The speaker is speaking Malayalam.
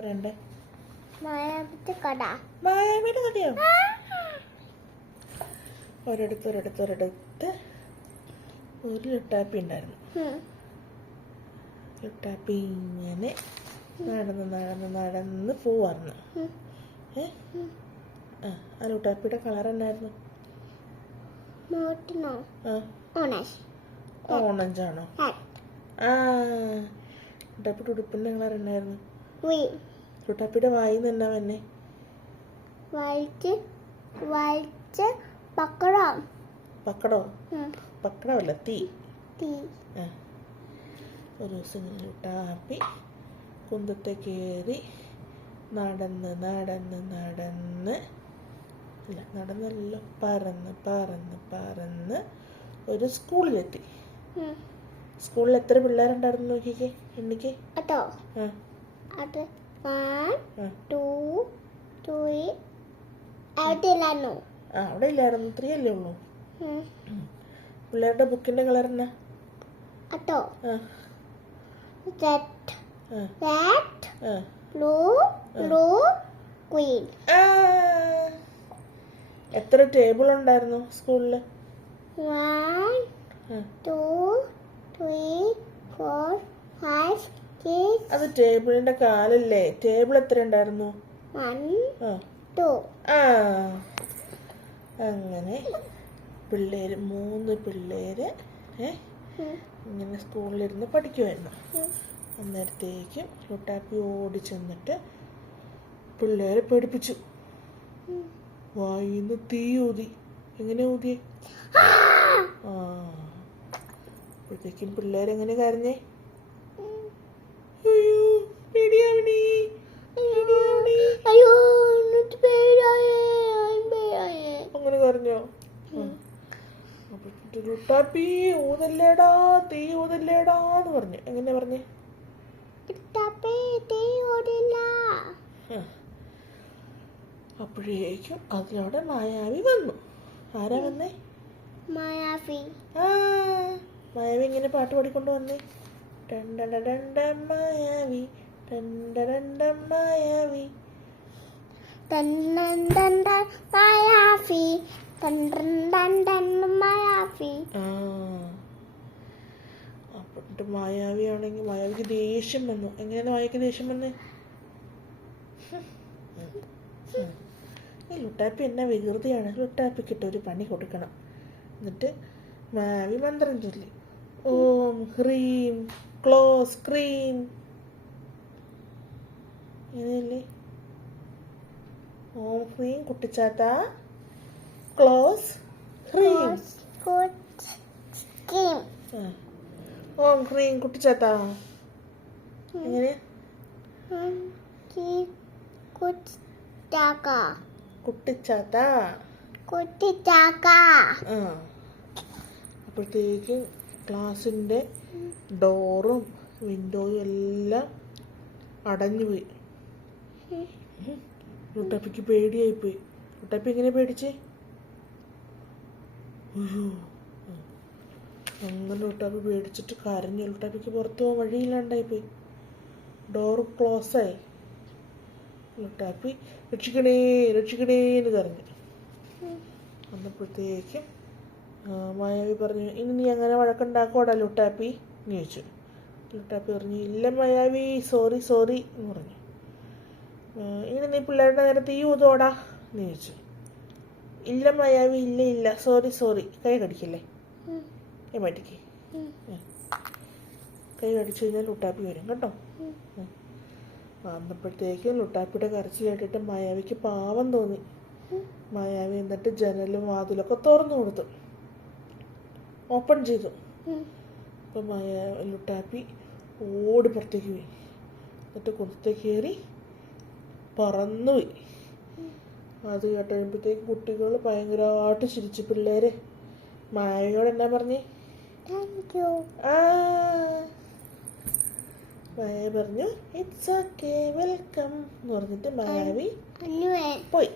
പറയണ്ടേ? മായാവിയുടെ കട. മായാവിയുടെ കഥയോ? ഒരിടത്ത് ഒരു ലുട്ടാപ്പി ഉണ്ടായിരുന്നു. ലുട്ടാപ്പി ഇങ്ങനെ നടന്ന് പോവായിരുന്നു. ആ ലുട്ടാപ്പിയുടെ കളർ എന്നായിരുന്നു? ഓറഞ്ചാണോ? ലുട്ടാപ്പിയുടെ ഉടുപ്പിന്റെ കളർ എന്നായിരുന്നു? ലുട്ടാപ്പിയുടെ വായിന്ന് എന്നാ വന്നെ? പക്കടോ? പക്കടമല്ല, തീ. ഒരു ദിവസം ഇങ്ങനെ ലുട്ടാപ്പി കുന്തത്തെ കയറി നടന്നല്ലോ പറന്ന് ഒരു സ്കൂളിലെത്തി. സ്കൂളിൽ എത്ര പിള്ളേരുണ്ടായിരുന്നു നോക്കിക്കേ, എണ്ണിക്കേ. അവിടെ ഇല്ലായിരുന്നു, 3 അല്ലേ ഉള്ളൂ. പിള്ളേരുടെ ബുക്കിന്റെ കളർ എന്നാ? എത്ര ടേബിൾ ഉണ്ടായിരുന്നു സ്കൂളില്? 1 2 3 4 5 6. അത് ടേബിളിന്റെ കാലല്ലേ? ടേബിൾ എത്ര ഉണ്ടായിരുന്നു? 1 2. അങ്ങനെ 3 പിള്ളേര് ഇങ്ങനെ സ്കൂളിലിരുന്ന് പഠിക്കുമായിരുന്നു. അന്നേരത്തേക്കും ലുട്ടാപ്പി ഓടി ചെന്നിട്ട് പിള്ളേരെ പേടിപ്പിച്ചു. വായിന്ന് തീ ഊതി. എങ്ങനെ ഊതിയേ? അപ്പോഴത്തേക്കും പിള്ളേരെങ്ങനെ കരഞ്ഞേ? അങ്ങനെ കരഞ്ഞോ? ലുട്ടാപ്പി ഊതല്ലേടാ, തീ ഊതല്ലേടാന്ന് പറഞ്ഞു. എങ്ങനെ പറഞ്ഞേ? അപ്പോഴേക്കും അതിലൂടെ മായാവി വന്നു. ആരാ വന്നേ? മായാവി. മായാവി ഇങ്ങനെ പാട്ട് പാടിക്കൊണ്ട് വന്നേ. മായാവി മായാവി അപ്പോട്ട് മായാവി ആണെങ്കിൽ മായാവിക്ക് ദേഷ്യം വന്നു. എങ്ങനെയാണ് മായാവിക്ക് ദേഷ്യം വന്നേ? ഈ ലുട്ടാപ്പി എന്നാ വികൃതിയാണ്. ലുട്ടാപ്പിക്കിട്ട് ഒരു പണി കൊടുക്കണം. എന്നിട്ട് മായാവി മന്ത്രം ചൊല്ലി, ഓം ഹ്രീം ക്ലോസ് ക്രീം. ഇങ്ങനെയല്ലേ? ഓം ഹ്രീം കുട്ടിച്ചാത്ത ക്ലോസ് ഹ്രീം. ഓം ഹ്രീം കുട്ടിച്ചാത്ത. എങ്ങനെ? കുട്ടിച്ചാത്ത. അപ്പോഴത്തേക്കും ക്ലാസ്സിൻ്റെ ഡോറും വിൻഡോയും എല്ലാം അടഞ്ഞുപോയി. ലുട്ടാപ്പിക്ക് പേടിയായിപ്പോയി. ലുട്ടാപ്പി എങ്ങനെ പേടിച്ചേ? അങ്ങനെ ലുട്ടാപ്പി പേടിച്ചിട്ട് കരഞ്ഞു. ലുട്ടാപ്പിക്ക് പുറത്തു പോകാൻ വഴിയില്ലാണ്ടായിപ്പോയി. ഡോറ് ക്ലോസായി. ലുട്ടാപ്പി രക്ഷിക്കണേ എന്ന് കരഞ്ഞു. വന്നപ്പോഴത്തേക്കും മായാവി പറഞ്ഞു, ഇനി നീ അങ്ങനെ വഴക്കുണ്ടാക്കോടാ ലുട്ടാപ്പി എന്ന് ചോദിച്ചു. ലുട്ടാപ്പി പറഞ്ഞു, ഇല്ല മായാവി, സോറി എന്ന് പറഞ്ഞു. ഇനി നീ പിള്ളേരുടെ നേരെ തീ ഊതോടാ എന്ന് ചോദിച്ചു. ഇല്ല മായാവി, ഇല്ല സോറി. കൈ കടിക്കല്ലേ, മാറ്റിക്ക്. കൈ കടിച്ചു കഴിഞ്ഞാൽ ലുട്ടാപ്പി വരും കേട്ടോ. വന്നപ്പോഴത്തേക്കും ലുട്ടാപ്പിയുടെ കരച്ചിൽ കേട്ടിട്ട് മായാവിക്ക് പാവം തോന്നി. മായാവി എന്നിട്ട് ജനലും വാതിലൊക്കെ തുറന്നു കൊടുത്തു, ഓപ്പൺ ചെയ്തു. അപ്പം ലുട്ടാപ്പി ഓടി പുറത്തേക്ക് പോയി. എന്നിട്ട് കുന്തത്തേക്ക് കയറി പറന്നുപോയി. അത് കേട്ടുകഴിയുമ്പോഴത്തേക്ക് കുട്ടികൾ ഭയങ്കരമായിട്ട് ചിരിച്ചു. പിള്ളേര് മായാവിയോട് എന്നാ പറഞ്ഞേ? മായാവി പറഞ്ഞു, ഇറ്റ്സ് ഓക്കെ, വെൽക്കം എന്ന് പറഞ്ഞിട്ട് മായാവി പോയി.